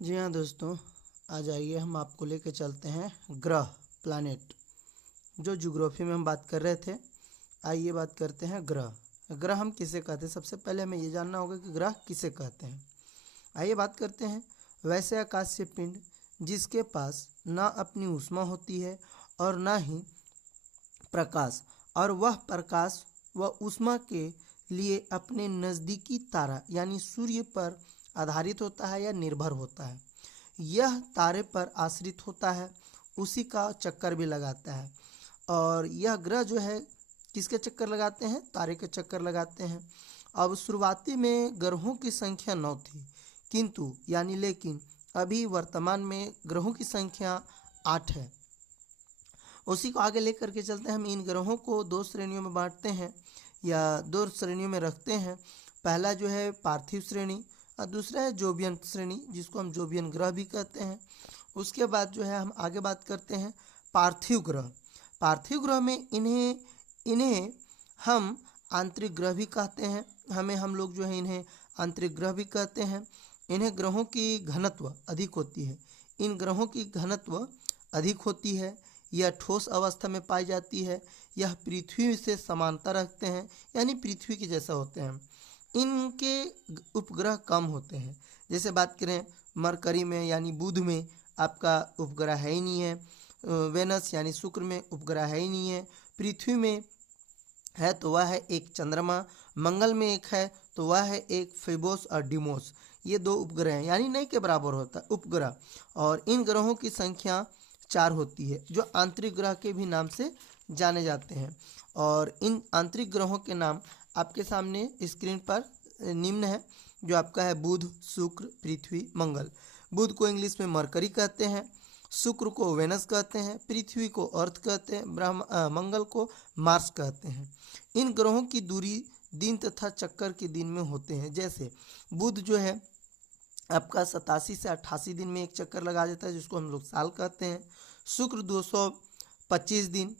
जी हाँ दोस्तों, आज आइए हम आपको लेके चलते हैं ग्रह प्लैनेट। जो ज्योग्राफी में हम बात कर रहे थे, आइए बात करते हैं ग्रह। ग्रह हम किसे कहते हैं? सबसे पहले हमें ये जानना होगा कि ग्रह किसे कहते हैं। आइए बात करते हैं वैसे आकाशीय पिंड जिसके पास ना अपनी ऊष्मा होती है और ना ही प्रकाश, और वह प्रकाश व ऊष्मा के लिए अपने नज़दीकी तारा यानी सूर्य पर आधारित होता है या निर्भर होता है। यह तारे पर आश्रित होता है, उसी का चक्कर भी लगाता है। और यह ग्रह जो है किसके चक्कर लगाते हैं? तारे के चक्कर लगाते हैं। अब शुरुआती में ग्रहों की संख्या 9 थी, किंतु यानी लेकिन अभी वर्तमान में ग्रहों की संख्या 8 है। उसी को आगे लेकर के चलते हैं। हम इन ग्रहों को दो श्रेणियों में बांटते हैं या दो श्रेणियों में रखते हैं। पहला जो है पार्थिव श्रेणी और दूसरा है जोबियन श्रेणी, जिसको हम जोबियन ग्रह भी कहते हैं। उसके बाद जो है हम आगे बात करते हैं पार्थिव ग्रह। पार्थिव ग्रह में इन्हें इन्हें हम आंतरिक ग्रह भी कहते हैं। हम लोग जो है इन्हें आंतरिक ग्रह भी कहते हैं। इन्हें ग्रहों की घनत्व अधिक होती है। इन ग्रहों की घनत्व अधिक होती है। यह ठोस अवस्था में पाई जाती है। यह पृथ्वी से समांतर रखते हैं, यानी पृथ्वी के जैसा होते हैं। इनके उपग्रह कम होते हैं। जैसे बात करें मरकरी में यानी बुध में आपका उपग्रह है ही नहीं है। वेनस यानी शुक्र में उपग्रह है ही नहीं है। पृथ्वी में है तो वह है एक चंद्रमा। मंगल में एक है तो वह है एक फेबोस और डिमोस। ये दो उपग्रह हैं, यानी नहीं के बराबर होता उपग्रह। और इन ग्रहों की संख्या 4 होती है, जो आंतरिक ग्रह के भी नाम से जाने जाते हैं। और इन आंतरिक ग्रहों के नाम आपके सामने स्क्रीन पर निम्न है, जो आपका है बुध, शुक्र, पृथ्वी, मंगल। बुध को इंग्लिश में मरकरी कहते हैं, शुक्र को वेनस कहते हैं, पृथ्वी को अर्थ कहते हैं, मंगल को मार्स कहते हैं। इन ग्रहों की दूरी दिन तथा चक्कर के दिन में होते हैं। जैसे बुध जो है आपका 87 से 88 दिन में एक चक्कर लगा देता है, जिसको हम लोग साल कहते हैं। शुक्र 225 दिन,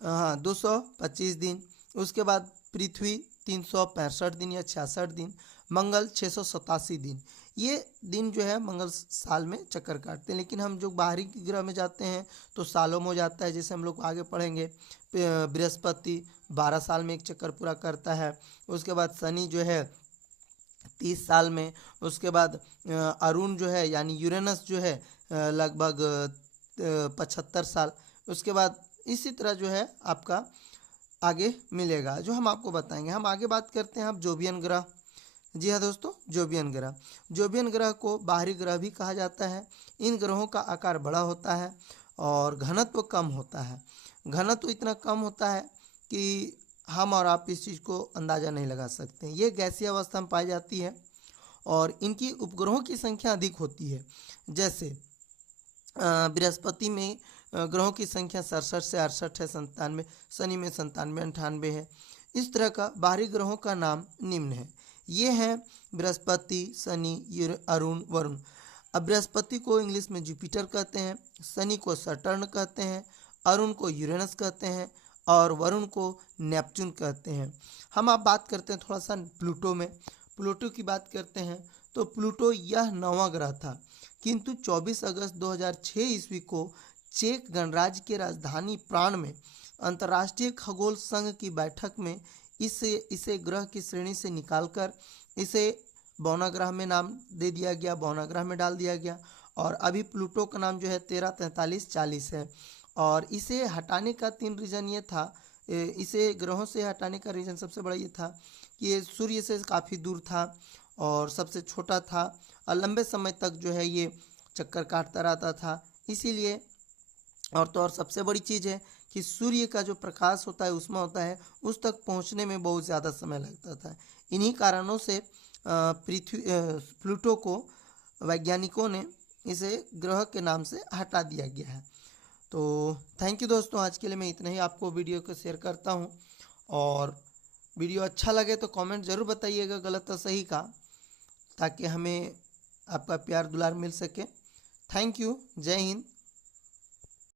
हाँ 225 दिन। उसके बाद पृथ्वी 365 दिन या 66 दिन। मंगल 687 दिन। ये दिन जो है मंगल साल में चक्कर काटते हैं। लेकिन हम जो बाहरी ग्रह में जाते हैं तो सालों में हो जाता है। जैसे हम लोग आगे पढ़ेंगे, बृहस्पति 12 साल में एक चक्कर पूरा करता है। उसके बाद शनि जो है 30 साल में। उसके बाद अरुण जो है यानी यूरेनस जो है लगभग 75 साल। उसके बाद इसी तरह जो है आपका आगे मिलेगा, जो हम आपको बताएंगे। हम आगे बात करते हैं अब जोबियन ग्रह। जी हाँ दोस्तों, जोबियन ग्रह। जोबियन ग्रह को बाहरी ग्रह भी कहा जाता है। इन ग्रहों का आकार बड़ा होता है और घनत्व कम होता है। घनत्व इतना कम होता है कि हम और आप इस चीज़ को अंदाज़ा नहीं लगा सकते। ये गैसीय अवस्था में पाई जाती है और इनकी उपग्रहों की संख्या अधिक होती है। जैसे बृहस्पति में ग्रहों की संख्या 67 से 68 है, 97। शनि में 97, 98 है। इस तरह का बाहरी ग्रहों का नाम निम्न है। ये हैं बृहस्पति, शनि, अरुण, वरुण। अब बृहस्पति को इंग्लिश में जुपिटर कहते हैं, शनि को सटर्न कहते हैं, अरुण को यूरेनस कहते हैं और वरुण को नेपच्यून कहते हैं। हम आप बात करते हैं थोड़ा सा प्लूटो में। प्लूटो की बात करते हैं तो प्लूटो यह 9वां ग्रह था, किंतु 24 अगस्त 2006 ईस्वी को चेक गणराज्य के राजधानी प्राण में अंतर्राष्ट्रीय खगोल संघ की बैठक में इसे ग्रह की श्रेणी से निकालकर इसे बौना ग्रह में नाम दे दिया गया, बौना ग्रह में डाल दिया गया। और अभी प्लूटो का नाम जो है 13, 43, 40 है। और इसे हटाने का 3 रीज़न ये था, इसे ग्रहों से हटाने का रीज़न सबसे बड़ा ये था कि ये सूर्य से काफ़ी दूर था और सबसे छोटा था और लंबे समय तक जो है ये चक्कर काटता रहता था। इसीलिए और तो और सबसे बड़ी चीज़ है कि सूर्य का जो प्रकाश होता है, ऊष्मा होता है, उस तक पहुंचने में बहुत ज़्यादा समय लगता था। इन्हीं कारणों से प्लूटो को वैज्ञानिकों ने इसे ग्रह के नाम से हटा दिया गया है। तो थैंक यू दोस्तों, आज के लिए मैं इतना ही आपको वीडियो को शेयर करता हूँ। और वीडियो अच्छा लगे तो कमेंट ज़रूर बताइएगा, गलत और सही का, ताकि हमें आपका प्यार दुलार मिल सके। Thank you. जय हिंद।